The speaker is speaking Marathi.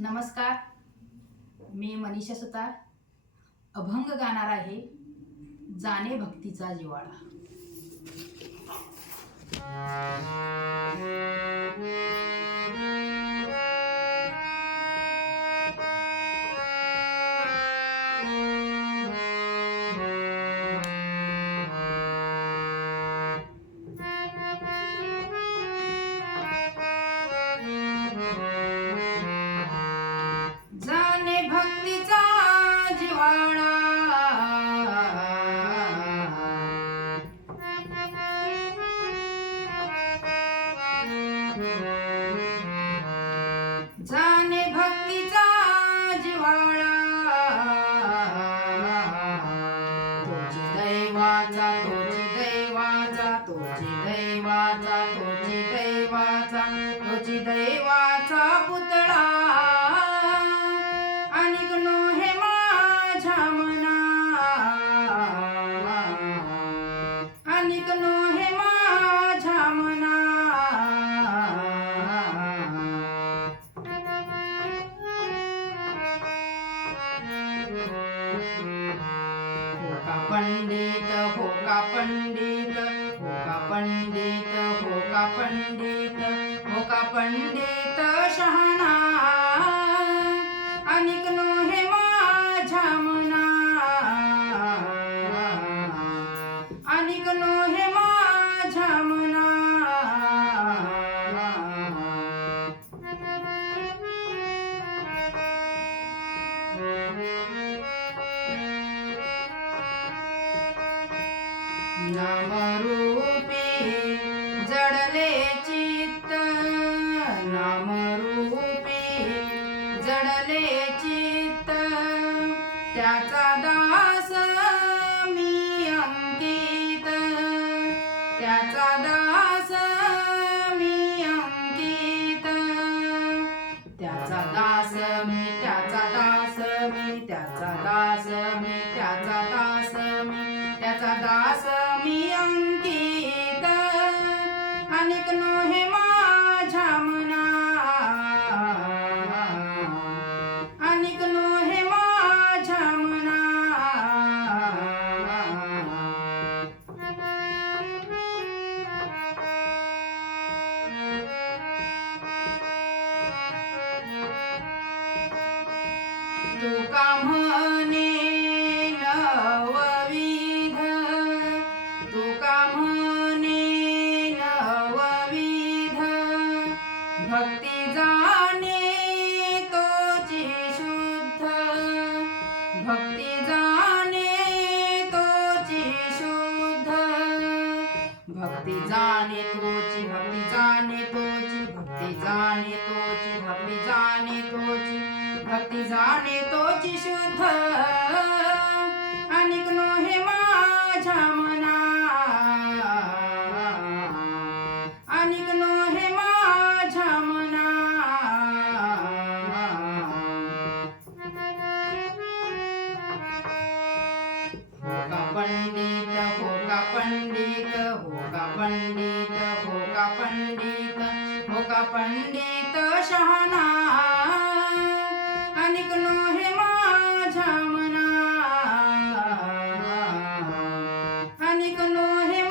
नमस्कार. मी मनीषा सुतार. अभंग गाणार आहे जाणे भक्तीचा जिवाळा. दैवाचा तुझी दैवाचा तुझी दैवाचा पुतळा. अनिक नो हे माझ्या मना. अनिक नो हे माझ्या मना. पंडित हो का पंडित. पंडित हो का पंडित हो का पंडित शहाणा. अनिक नोहे दास मी अंकित तुका म्हणे नवविध? तुका म्हणे नवविध? भक्ती जाणे तोची शुद्ध। भक्ती जाणे तोची शुद्ध। भक्ती जाणे तोची भक्ती जाणे तोची भक्ती जाणे तोची भक्ती जाणे तोची। भक्ती जाणे तोची शुद्ध अनिक हे माझ्या मना. अनिक हे माझ्या मना. हो का पंडित हो का पंडित हो का पंडित हो का पंडित हो का पंडित शहाणा. अनिक